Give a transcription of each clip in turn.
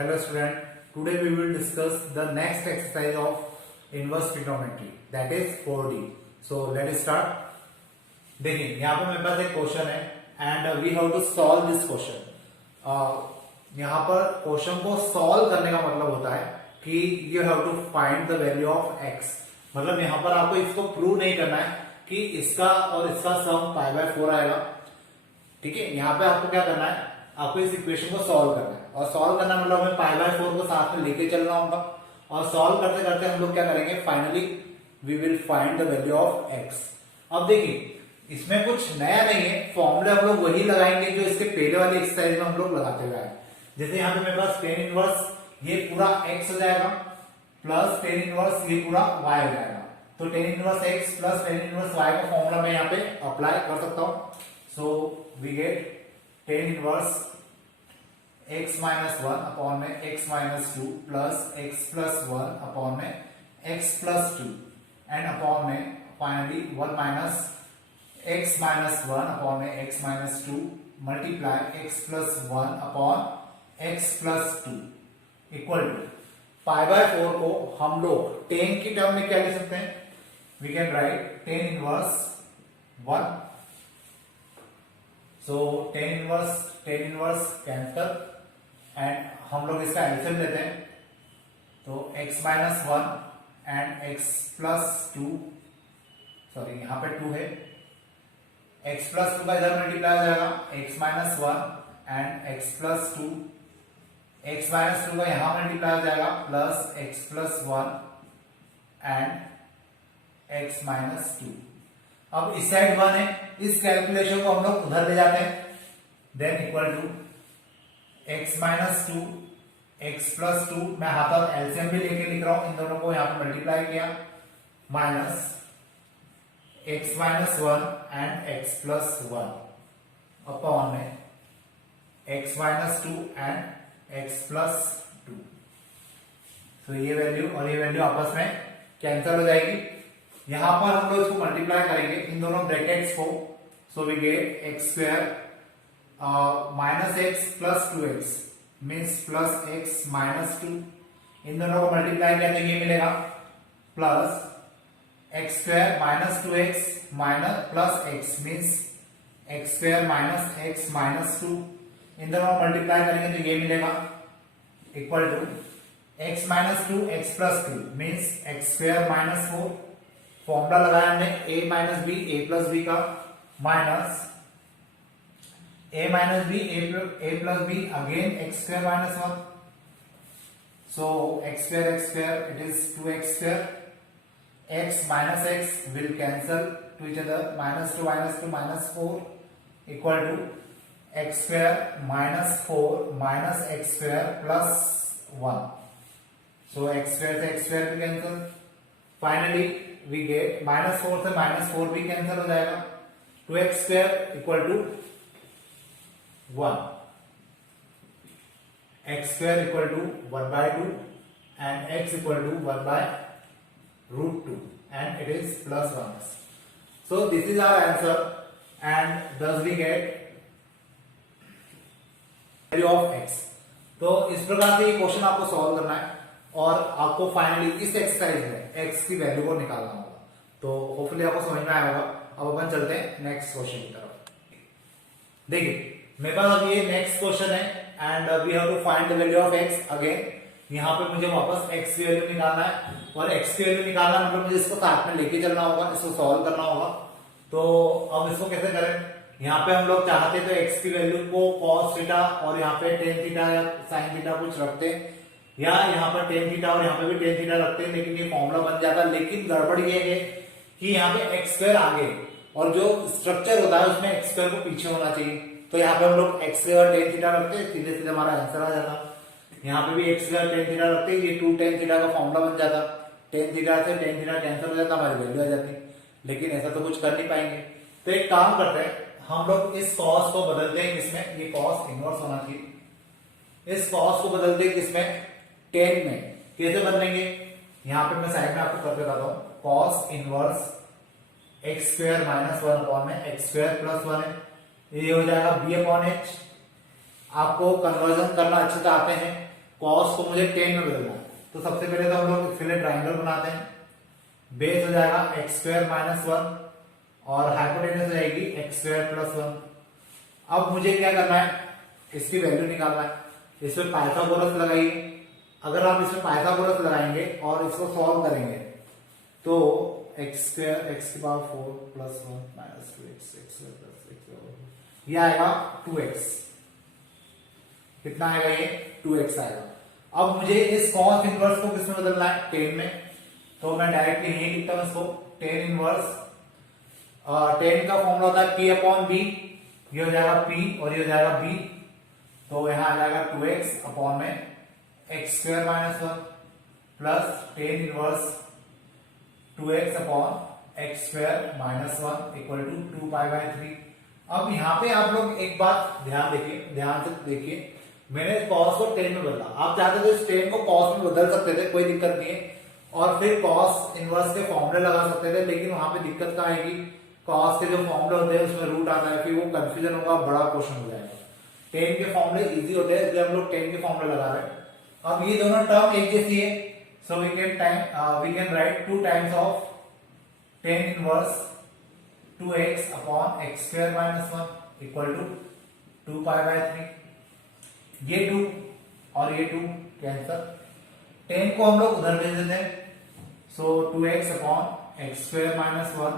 Hello student, today we will discuss the next exercise of inverse trigonometry, that is 4D. So let us start. देखिए यहाँ पे मेरे पास एक question है and we have to solve this question. यहाँ पर question को solve करने का मतलब होता है कि you have to find the value of x। मतलब यहाँ पर आपको इसको प्रूव नहीं करना है कि इसका और इसका सम π/4 आएगा। ठीक है, यहाँ पे आपको क्या करना है, आपको इस इक्वेशन को सॉल्व करना है और सॉल्व करना मतलब हमें π/4 को साथ में लेके चलना होगा और सॉल्व करते करते हम लोग क्या करेंगे, finally we will find the value of x। अब देखिए इसमें कुछ नया नहीं है, फॉर्मूले हम लोग वही लगाएंगे जो इसके पहले वाली एक्सरसाइज में हम लोग लगाते हुए आए। जैसे यहाँ पे मेरे पास tan इनवर्स ये पूरा x हो जाएगा प्लस tan इनवर्स ये पूरा y हो जाएगा, तो tan inverse x plus tan inverse y का फॉर्मूला मैं यहाँ पे अप्लाई कर सकता हूँ। So we get tan inverse x minus 1 upon में x minus 2 plus x plus 1 upon में x प्लस 2 एंड अपॉन में finally 1 minus x minus 1 upon में x minus 2 multiply x plus 1 upon x plus 2 equal to π/4 को हम लोग tan की term में क्या लिख सकते हैं, we can write tan inverse 1। So tan inverse cancel and हम लोग इसका एलसीएम लेते हैं, तो x minus 1 and x plus 2, sorry यहाँ पे 2 है, x प्लस 2 का इधर मल्टीप्लाई हो जाएगा x minus 1 and x plus 2, x minus 2 का यहाँ मल्टीप्लाई हो जाएगा plus x plus 1 and x minus 2। अब इस साइड 1 है, इस कैलकुलेशन को हम लोग उधर ले जाते हैं, then equal to x minus 2 x plus 2, मैं हाथ और एलसीएम भी लेके लिख रहा हूं, इन दोनों को यहाँ पे मल्टीप्लाई किया, minus x minus 1 and x plus 1 upon में x minus 2 and x plus 2। तो ये वैल्यू और ये वैल्यू आपस में कैंसिल हो जाएगी। यहां पर हम लोग इसको मल्टीप्लाई करेंगे इन दोनों ब्रैकेट्स को, so we get x square minus x plus 2x means plus x minus 2, इन दोनों को मल्टीप्लाई किया तो ये मिलेगा plus x square minus 2x minus plus x means x square minus x minus 2, इन दोनों को मल्टीप्लाई करेंगे तो ये मिलेगा equal to x minus 2 x plus 2 means x square minus 4, formula लगाया हमने a minus B A plus B का, minus a minus B A plus B again x square minus 1, so x square it is 2x square, x minus x will cancel to each other, minus 2 minus 4 equal to x square minus 4 minus x square plus 1, so x square से x square भी cancel, finally we get minus 4 से minus 4 भी cancel हो जाएगा, 2x square equal to 1, x square equal to 1/2 and x equal to 1/√2 and it is plus 1। So this is our answer and thus we get value of x। तो इस प्रकार से ये question आपको solve करना है और आपको फाइनली इस एक्सरसाइज में x की वैल्यू को निकालना होगा। तो होपफुली आपको समझ में आया होगा। अब अपन चलते हैं नेक्स्ट क्वेश्चन की तरफ। देखिए मेरे पास अभी ये नेक्स्ट क्वेश्चन है and we have to find the value of x again. यहाँ पे मुझे वापस x की वैल्यू निकालना है और x की वैल्यू निकालना मतलब मुझे इसको साथ में लेके चलना होगा, इसको सॉल्व करना होगा। तो अब इसको कैसे करें, यहाँ पे हम लोग चाहते तो x की वैल्यू को cos थीटा और यहाँ पे tan थीटा या sin थीटा कुछ रखते हैं, या यहाँ पर tan थीटा और यहाँ पे भी tan थीटा रखते हैं, लेकिन ये फॉर्मूला बन जाता। लेकिन गड़बड़ ये है कि यहाँ पे एक्स स्क्वायर आगे और जो स्ट्रक्चर होता है उसमें एक्स स्क्वायर को पीछे होना चाहिए, तो यहाँ पे हम लोग एक्स स्क्वायर और tan थीटा रखते हैं, सीधे सीधे हमारा आंसर आ जाता। यहाँ पे भी एक्स स्क्वायर tan थीटा रखते हैं, ये 2 tan थीटा का फॉर्मूला बन जाता, tan थीटा से tan थीटा कैंसिल हो जाता, हमारी वैल्यू आ जाती। लेकिन ऐसा तो कुछ कर नहीं पाएंगे, तो एक काम करते हैं, हम लोग इस cos को बदलते हैं किसमें, ये cos इनवर्स होना चाहिए, इस cos को बदलते हैं किसमें, tan में। कैसे बदलेंगे, यहाँ पे मैं साइड में आपको करके बताता हूँ, cos inverse x square minus 1 upon में एक्स स्क्वायर प्लस 1 है, ये हो जाएगा b अपॉन h। आपको कन्वर्जन करना अच्छे से आते हैं कॉस को मुझे टेन में बदलना है, तो सबसे पहले तो हम लोग इसके लिए ट्राइंगल बनाते हैं। बेस हो जाएगा एक्स स्क्वायर माइनस वन और हाइपोटेनस हो जाएगी एक्स स्क्वायर प्लस वन। अब मुझे क्या करना है, इसकी वैल्यू निकालना है। इसमें पाइथागोरस लगाइए। अगर आप इसमें पाइथागोरस लगाएंगे और इसको सॉल्व करेंगे तो एक्स स्क्वायर एक्स की power four plus one minus two x x square plus x, ये आएगा 2x। कितना आएगा ये 2x आएगा। अब मुझे इस कॉस इनवर्स को किसमें बदलना है, टेन में, तो मैं डायरेक्टली यही लिखता हूं इसको, टेन इनवर्स। टेन का फॉर्मूला होता है p अपॉन बी, ये हो जाएगा p और ये हो जाएगा b, तो यहां आ जाएगा 2x अपॉन में x square minus one plus tan inverse 2x upon x square minus one equal to 2π/3। अब यहाँ पे आप लोग एक बात ध्यान से देखिए, मैंने कॉस को टेन में बदला। आप चाहते थे इस टेन को कॉस में बदल सकते थे, कोई दिक्कत नहीं है, और फिर कॉस इनवर्स के फॉर्मूले लगा सकते थे, लेकिन वहां पे दिक्कत क्या आएगी, कॉस के जो फॉर्मूले होते हैं उसमें रूट आता है, फिर वो कंफ्यूजन होगा, बड़ा क्वेश्चन हो जाएगा। टेन के फॉर्मूले इजी होते हैं, इसलिए हम लोग टेन के फॉर्मूले लगा रहे हैं। अब ये दोनों टर्म एक जैसी है, so we can write 2 times of tan inverse 2x upon x square minus one equal to 2π/3। ये 2 और ये 2 कैंसल, 10 को हम लोग उधर भेज देते हैं, so 2x upon x square minus one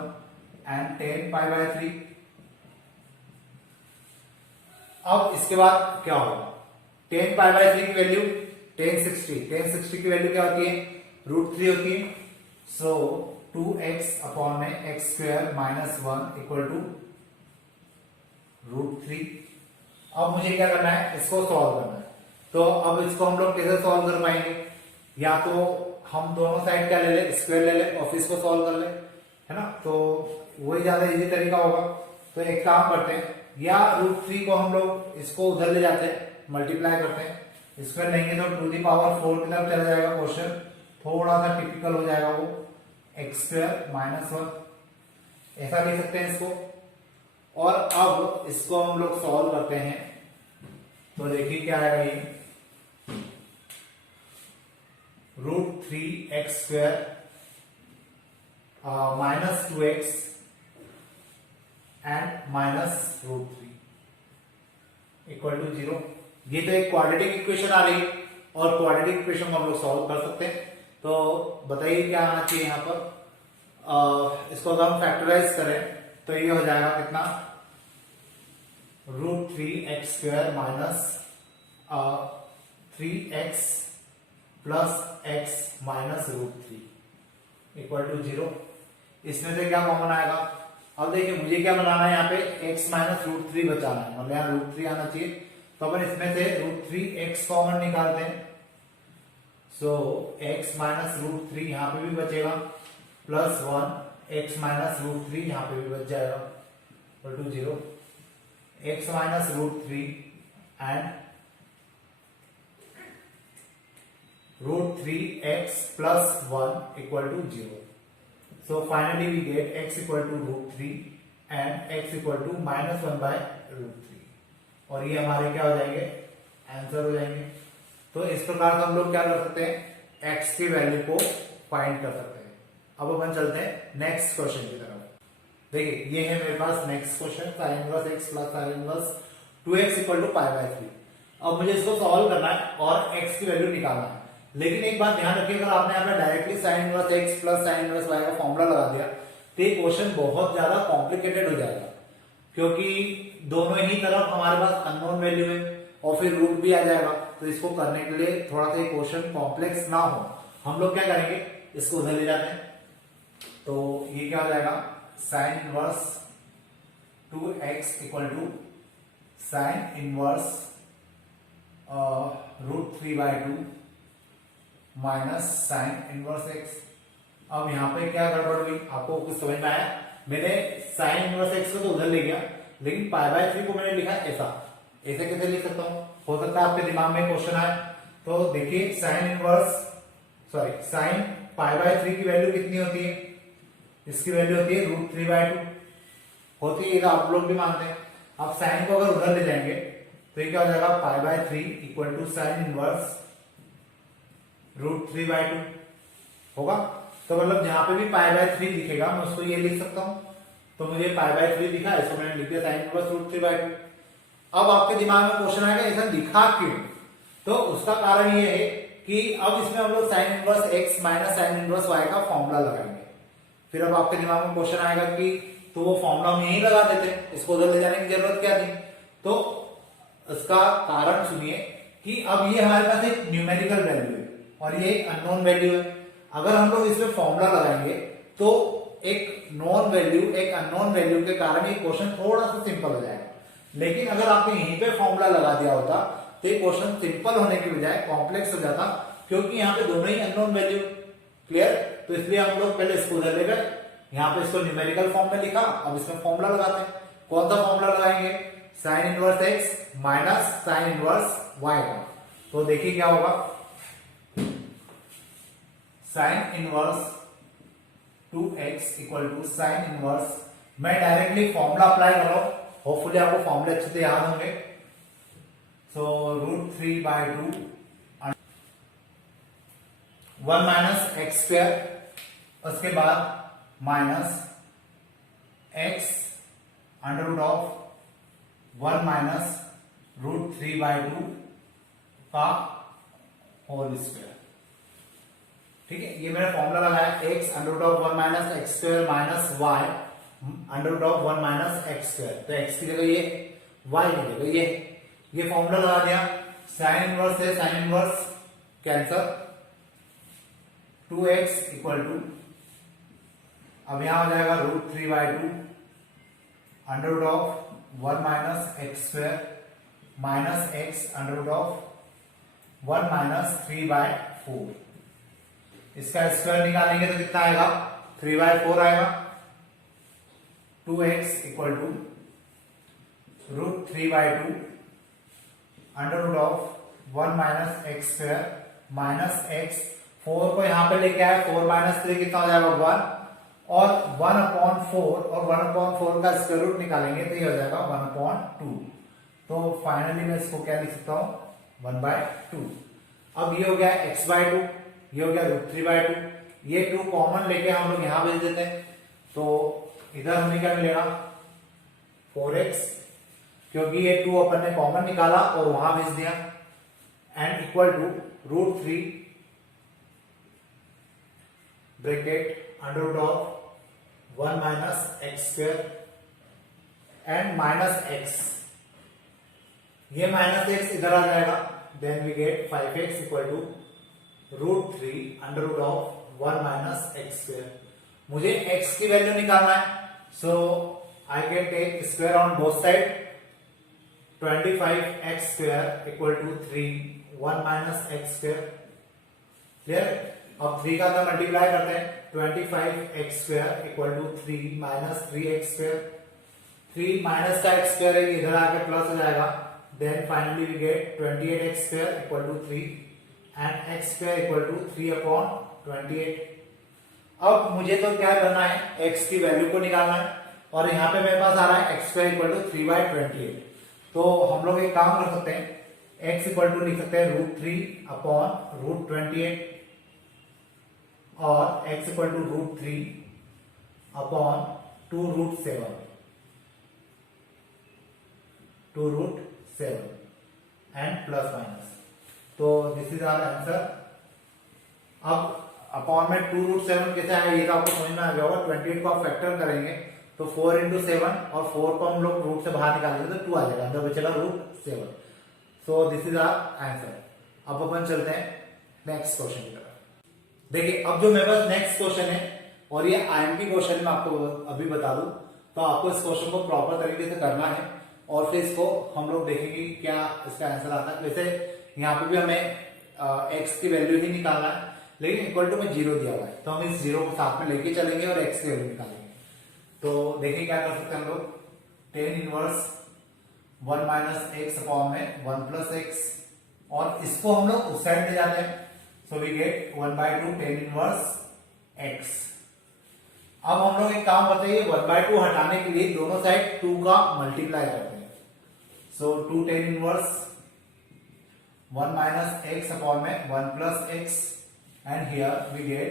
and 10π/3। अब इसके बाद क्या होगा, 10π/3 की वैल्यू 1060 की वैल्यू क्या होती है, √3 होती है, सो 2x अपॉन में x square minus one equal to √3। अब मुझे क्या करना है, इसको सॉल्व करना है। तो अब इसको हम लोग कैसे सॉल्व कर पाएंगे, या तो हम दोनों साइड क्या ले ले, स्क्वायर ले ले और फिर इसको सॉल्व कर ले, है ना, तो वही ज्यादा इजी तरीका होगा। तो एक काम करते हैं, या √3 को हम लोग इसको उधर ले जाते हैं, मल्टीप्लाई करते हैं, स्क्वायर नहीं है तो टू दी पावर 4 की तरफ चला जाएगा क्वेश्चन, थोड़ा सा टिपिकल हो जाएगा वो, एक्स स्क्वायर माइनस वन, ऐसा लिख सकते हैं इसको। और अब इसको हम लोग सॉल्व करते हैं, तो देखिए क्या आएगा, ये √3x² minus 2x and minus √3 equal to 0। ये तो एक क्वाड्रेटिक इक्वेशन आ रही है, और क्वाड्रेटिक इक्वेशन को हम लोग सॉल्व कर सकते हैं। तो बताइए क्या आना चाहिए यहाँ पर, इसको अगर हम फैक्टराइज करें तो ये हो जाएगा कितना, √3x² minus 3x plus x minus √3 equal to 0। इसमें से क्या कॉमन आएगा, अब देखिए मुझे क्या बनाना है, यहाँ पे x माइनस √3 बचाना है, मतलब यहाँ √3 आना चाहिए, तो अपन इसमें से √3x कॉमन निकालते हैं, सो x माइनस √3 यहाँ पे भी बचेगा, प्लस 1 x माइनस √3 यहाँ पे भी बच जाएगा, equal to 0। x minus √3 and √3x plus 1 equal to 0। So finally we get x equal to √3 and x equal to minus 1/√3, और ये हमारे क्या हो जाएंगे, आंसर हो जाएंगे। तो इस प्रकार से हम लोग क्या कर सकते हैं, x की वैल्यू को फाइंड कर सकते हैं। अब अपन चलते हैं नेक्स्ट क्वेश्चन की तरफ। देखिए ये है मेरे पास next question, sin inverse x plus sin inverse 2x equal to π/3। अब मुझे इसको सॉल्व करना है और x की वैल्यू निकालना है, लेकिन एक बात ध्यान रखिए, अगर आपने यहाँ पे directly sin inverse x plus sin inverse y का फॉर्मूला लगा दिया तो ये क्वेश्चन बहुत ज्यादा कॉम्प्लिकेटेड हो जाएगा, क्योंकि दोनों ही तरफ हमारे पास अननोन वैल्यू है और फिर रूट भी आ जाएगा। तो इसको करने के लिए थोड़ा सा क्वेश्चन कॉम्प्लेक्स ना हो, हम लोग क्या करेंगे, इसको उधर ले जाते हैं, तो ये क्या हो जाएगा, sin inverse 2x equal to sin inverse √3/2 minus sine inverse x। अब यहाँ पे क्या गड़बड़ हुई, आपको कुछ समझ में आया, मैंने साइन इनवर्स x को तो उधर ले गया, लेकिन π/3 को मैंने लिखा ऐसा, ऐसे कैसे लिख सकता हूँ, हो सकता है आपके दिमाग में क्वेश्चन आए। तो देखिए साइन π/3 की वैल्यू कितनी होती है, इसकी वैल्यू होती है √3/2 होती है, आप लोग भी मानते हैं। अब साइन को अगर उधर ले जाएंगे तो ये क्या हो जाएगा, π/3 इक्वल टू साइन इनवर्स √3/2 होगा। तो मतलब जहां पे भी π/3 दिखेगा मैं उसको ये लिख सकता हूं। तो मुझे π/3 दिखा, इसको मैंने लिख दिया sin इनवर्स √3/2। अब आपके दिमाग में क्वेश्चन आएगा ऐसा लिखा क्यों? तो उसका कारण ये है कि अब इसमें हम लोग sin inverse x minus sin inverse y का फॉर्मूला लगाएंगे। फिर अब आपके दिमाग में क्वेश्चन आएगा कि तो वो फॉर्मूला हम यहीं लगा देते, इसको उधर ले जाने की जरूरत क्या थी? तो इसका कारण सुनिए कि अब ये हमारे पास एक न्यूमेरिकल वैल्यू है और ये एक अननोन वैल्यू है। अगर हम लोग इसमें फॉर्मूला लगाएंगे तो एक नॉन वैल्यू एक अननोन वैल्यू के कारण ये क्वेश्चन थोड़ा सा सिंपल हो जाएगा। लेकिन अगर आपने यहीं पे फॉर्मूला लगा दिया होता तो ये क्वेश्चन सिंपल होने की बजाय कॉम्प्लेक्स हो जाता, क्योंकि यहाँ पे दोनों ही अननोन वैल्यू। क्लियर? तो इसलिए हम लोग पहले इसको उधर ले गए, यहाँ पे इसको न्यूमेरिकल फॉर्म में लिखा, अब इसमें फॉर्मूला लगाते हैं। कौन सा फॉर्मूला लगाएंगे? sin inverse x minus sin inverse y का। तो देखिए क्या होगा, sin inverse 2x equal to sin inverse, मैं डायरेक्टली फॉर्मूला अप्लाई कर रहा हूं, होपफुली आपको फॉर्मूले अच्छे से याद होंगे। सो √3/2 1 माइनस एक्स स्क्वायर, उसके बाद माइनस x √1 माइनस √3/2 का होल स्क्वायर। ठीक है, ये मैंने फॉर्मूला लगाया, x √1 minus x square minus y √1 minus x square. तो x की जगह ये, y की जगह ये फॉर्मूला लगा दिया। sin इनवर्स है, sin inverse cancel, 2x equal to, अब यहां हो जाएगा √3/2 √1 minus x square minus x √1 minus 3/4। इसका स्क्वायर निकालेंगे तो कितना आएगा? 3/4 आएगा। 2x equal to √3/2 √1 minus x square minus x, 4 को यहां पे लेके आया, 4 माइनस 3 कितना हो जाएगा? 1, और 1/4 और 1/4 का स्क्वायर रूट निकालेंगे तो ये हो जाएगा 1/2। तो फाइनली मैं इसको क्या लिख सकता हूं? 1/2। अब ये हो गया x/2, ये हो गया √3/2, ये 2 कॉमन लेके हम लोग यहां भेज देते हैं, तो इधर हमें क्या मिलेगा? 4x, क्योंकि ये 2 अपन ने कॉमन निकाला और वहां भेज दिया, and equal to √3 bracket √1 minus x square and minus x, ये माइनस x इधर आ जाएगा, then we get 5x equal to √3 √1 minus x square. मुझे x की वैल्यू निकालना है, so I can take square on both side, 25x square equal to 3 1 minus x square. Clear? अब 3 का अंदर मल्टीप्लाई करते हैं, 25x square equal to 3 minus 3x square, 3 minus का x स्क्वायर है, इधर आके प्लस हो जाएगा, then finally we get 28x square equal to 3 and x square equal to 3/28। अब मुझे तो क्या करना है? x की वैल्यू को निकालना है, और यहाँ पे मेरे पास आ रहा है x स्क्वायर इक्वल टू 3/28। तो हम लोग एक काम कर सकते हैं, x इक्वल टू लिख सकते हैं √3/√28 और x equal to √3/2√7 and plus minus. तो दिस इज आवर आंसर। अब अपॉन में 2√7 कैसे आया ये तो आपको समझ में आ गया होगा। 28 को आप फैक्टर करेंगे तो 4 × 7 और 4 को हम लोग रूट से बाहर निकालेंगे तो 2 आ जाएगा, अंदर बचेगा √7। So this is our answer. अब अपन चलते हैं नेक्स्ट क्वेश्चन की तरफ। देखिए अब जो मेरे पास नेक्स्ट क्वेश्चन है और ये IMP क्वेश्चन मैं आपको अभी बता दूं, तो आपको इस क्वेश्चन को प्रॉपर तरीके से करना है और फिर इसको हम लोग देखेंगे क्या इसका आंसर आता है। वैसे यहाँ पे भी हमें x की वैल्यू ही निकालना है, लेकिन इक्वल टू में 0 दिया हुआ है तो हम इस 0 को साथ में लेके चलेंगे और x की वैल्यू निकालेंगे। तो देखिए क्या कर सकते हैं हम लोग, tan inverse 1 minus x upon में 1 प्लस एक्स, और इसको हम लोग उस साइड ले जाते हैं, so we get 1/2 tan inverse x। अब हम लोग एक काम करते हैं, 1/2 हटाने के लिए दोनों साइड 2 का मल्टीप्लाई करते हैं, सो 2 tan inverse 1 minus x upon में 1 plus x and here we get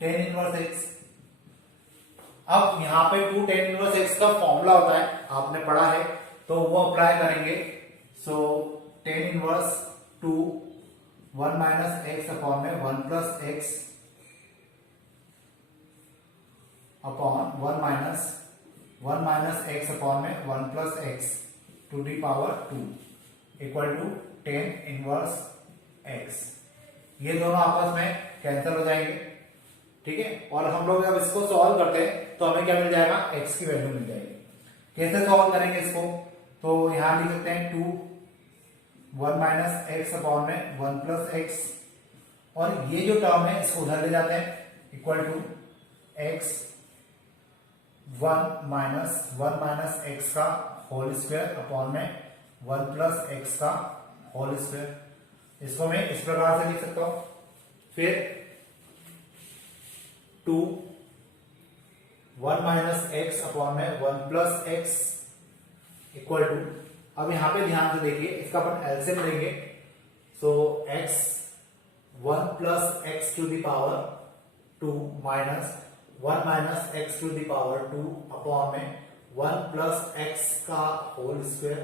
tan inverse x. अब यहाँ पे 2 tan inverse x का फॉर्मूला होता है, आपने पढ़ा है, तो वो अप्लाई करेंगे. So tan inverse 2 1 minus x upon में 1 plus x upon 1 minus x upon में 1 plus x to the power 2 equal to tan inverse x. ये दोनों आपस में कैंसिल हो जाएंगे. ठीक है, और हम लोग जब इसको सॉल्व करते हैं तो हमें क्या मिल जाएगा, x की वैल्यू मिल जाएगी. कैसे सॉल्व करेंगे इसको, तो यहां लिख सकते हैं 2 1 माइनस एक्स अपॉन में 1 प्लस एक्स, और ये जो टर्म है इसको उधर ले जाते हैं equal to x 1 minus x का होल स्क्वायर अपॉन में 1 प्लस एक्स का होल स्क्वायर. इसको मैं इस प्रकार से लिख सकता हूं. फिर 2 1 माइनस एक्स अपॉन में 1 प्लस एक्स इक्वल टू, अब यहां पे ध्यान से देखिए, इसका अपन एलसीएम लेंगे. So x 1 plus x to the power 2 minus 1 minus x to the power 2 upon में 1 प्लस एक्स का होल स्क्वायर.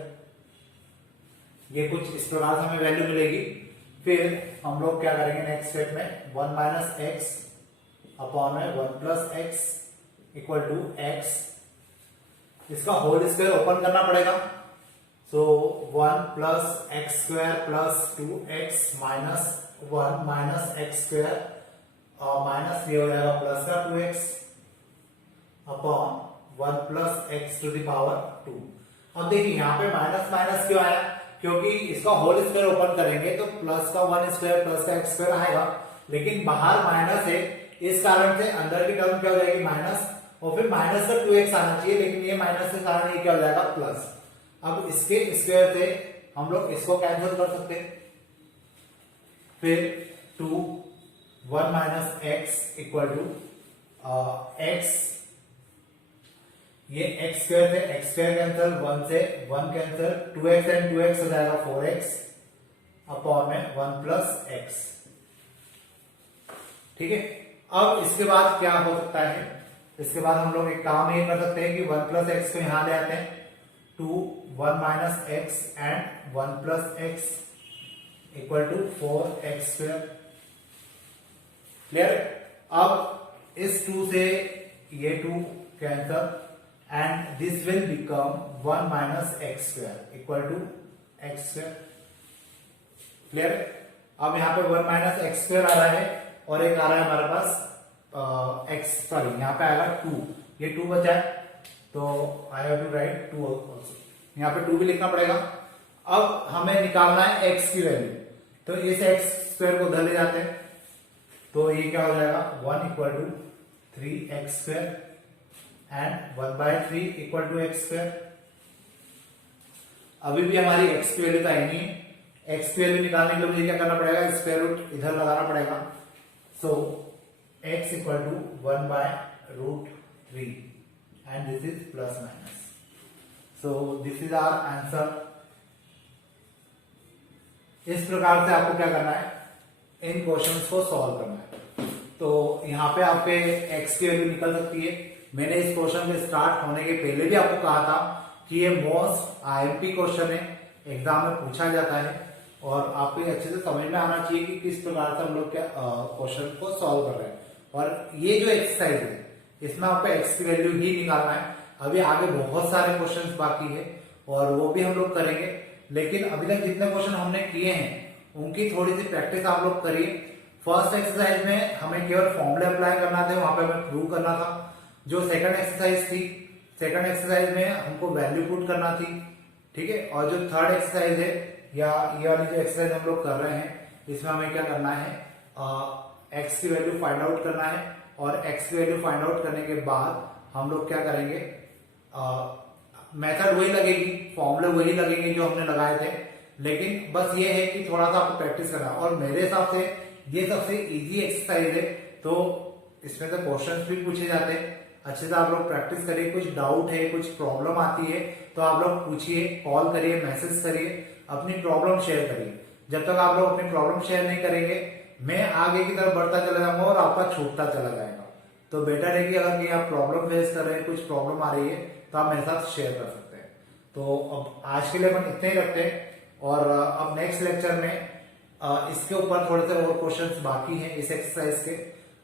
ये कुछ इस प्रकार से हमें वैल्यू मिलेगी. फिर हम लोग क्या करेंगे नेक्स्ट स्टेप में, 1 माइनस एक्स अपॉन में 1 plus x equal to x, इसका होल स्क्वायर ओपन करना पड़ेगा. So 1 plus x square plus 2x minus 1 minus x square minus ये हो जाएगा प्लस का 2x upon 1 plus x to the power 2. अब देखिए यहाँ पे माइनस माइनस क्यों आया, क्योंकि इसका होल स्क्वायर ओपन करेंगे तो प्लस का 1 स्क्वायर प्लस का एक्स स्क्वायर आएगा, लेकिन बाहर माइनस है, इस कारण से अंदर की टर्म क्या हो जाएगी माइनस, और फिर माइनस का 2x आना चाहिए, लेकिन ये माइनस के कारण ये क्या हो जाएगा प्लस. अब इसके स्क्वायर से हम लोग इसको कैंसिल कर सकते हैं. फिर 2 1 minus x equal to x, ये एक्स स्क्वायर से एक्स स्क्वायर कैंसिल, 1 से 1 कैंसिल, 2x एंड 2x हो जाएगा 4x अपॉन में 1 प्लस एक्स. ठीक है, अब इसके बाद क्या हो सकता है, इसके बाद हम लोग एक काम ये कर सकते हैं कि 1 प्लस एक्स को यहां ले आते हैं. 2 1 minus x and 1 plus x equal to 4x square. Clear. अब इस 2 से ये 2 cancel and this will become 1 minus x square equal to x square. Clear. अब यहाँ पे 1 minus x square आ रहा है और एक आ रहा है हमारे पास x, सॉरी यहाँ पे आएगा 2, ये 2 बचा है तो I have to write 2 also, यहाँ पे 2 भी लिखना पड़ेगा. अब हमें निकालना है x की वैल्यू, तो इस x स्क्वायर को उधर ले जाते हैं, तो ये क्या हो जाएगा 1 equal to 3x square and 1/3 equal to x square. अभी भी हमारी x की वैल्यू तो आई नहीं है, x की वैल्यू निकालने के लिए मुझे क्या करना पड़ेगा, स्क्वायर रूट इधर लगाना पड़ेगा. So x equal to 1/√3 and this is plus minus. So this is our answer. इस प्रकार से आपको क्या करना है, इन क्वेश्चंस को सॉल्व करना है. तो यहाँ पे आपके x की वैल्यू निकल सकती है. मैंने इस क्वेश्चन के स्टार्ट होने के पहले भी आपको कहा था कि ये मोस्ट आईएमपी क्वेश्चन है, एग्जाम में पूछा जाता है और आपको अच्छे से समझ में आना चाहिए कि किस प्रकार से हम लोग क्या क्वेश्चन को सॉल्व कर रहे हैं. और ये जो एक्सरसाइज है इसमें आपको एक्स की वैल्यू ही निकालना है. अभी आगे बहुत सारे क्वेश्चन बाकी है और वो भी हम लोग करेंगे, लेकिन अभी तक जितने क्वेश्चन हमने किए हैं उनकी थोड़ी सी प्रैक्टिस आप लोग करिए. फर्स्ट एक्सरसाइज में हमें केवल फॉर्मूले अप्लाई करना था, वहां पे हमें प्रूव करना था. जो सेकंड एक्सरसाइज थी, सेकंड एक्सरसाइज में हमको वैल्यू पुट करना थी. ठीक है, और जो थर्ड एक्सरसाइज है या ये वाली जो एक्सरसाइज हम लोग कर रहे हैं इसमें हमें क्या करना है, एक्स की वैल्यू फाइंड आउट करना है. और एक्स की वैल्यू फाइंड आउट करने के बाद हम लोग क्या करेंगे, मेथड वही लगेगी, फॉर्मूले वही लगेंगे जो हमने लगाए थे, लेकिन बस ये है कि थोड़ा सा आपको प्रैक्टिस करना. और मेरे हिसाब से ये सबसे इजी एक्सरसाइज है, तो इसमें तो क्वेश्चंस भी पूछे जाते हैं. अच्छे से आप लोग प्रैक्टिस करिए. कुछ डाउट है, कुछ प्रॉब्लम आती है तो आप लोग पूछिए, कॉल करिए, मैसेज करिए, अपनी प्रॉब्लम शेयर करिए. जब तक आप लोग अपनी प्रॉब्लम शेयर नहीं करेंगे मैं आगे की तरफ बढ़ता चला जाऊंगा और आपका छूटता चला जाएगा। तो बेटर है कि अगर कहीं आप प्रॉब्लम फेस कर रहे हैं, कुछ प्रॉब्लम आ रही है, तो आप मेरे साथ शेयर कर सकते हैं। तो अब आज के लिए अपन इतने ही रखते हैं, और अब नेक्स्ट लेक्चर में इसके ऊपर थोड़े से और क्वेश्चंस बाकी हैं इस एक्सरसाइज के,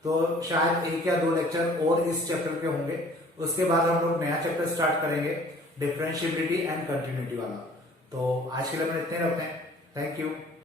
तो शायद 1 या 2 लेक्चर और इस चैप्टर के होंगे। उसके बाद हम लोग नया चैप्टर स्टार्ट करेंगे, डिफरेंशिएबिलिटी एंड कंटिन्यूटी वाला। तो आज के लिए अपन इतने ही रखते हैं। Thank you.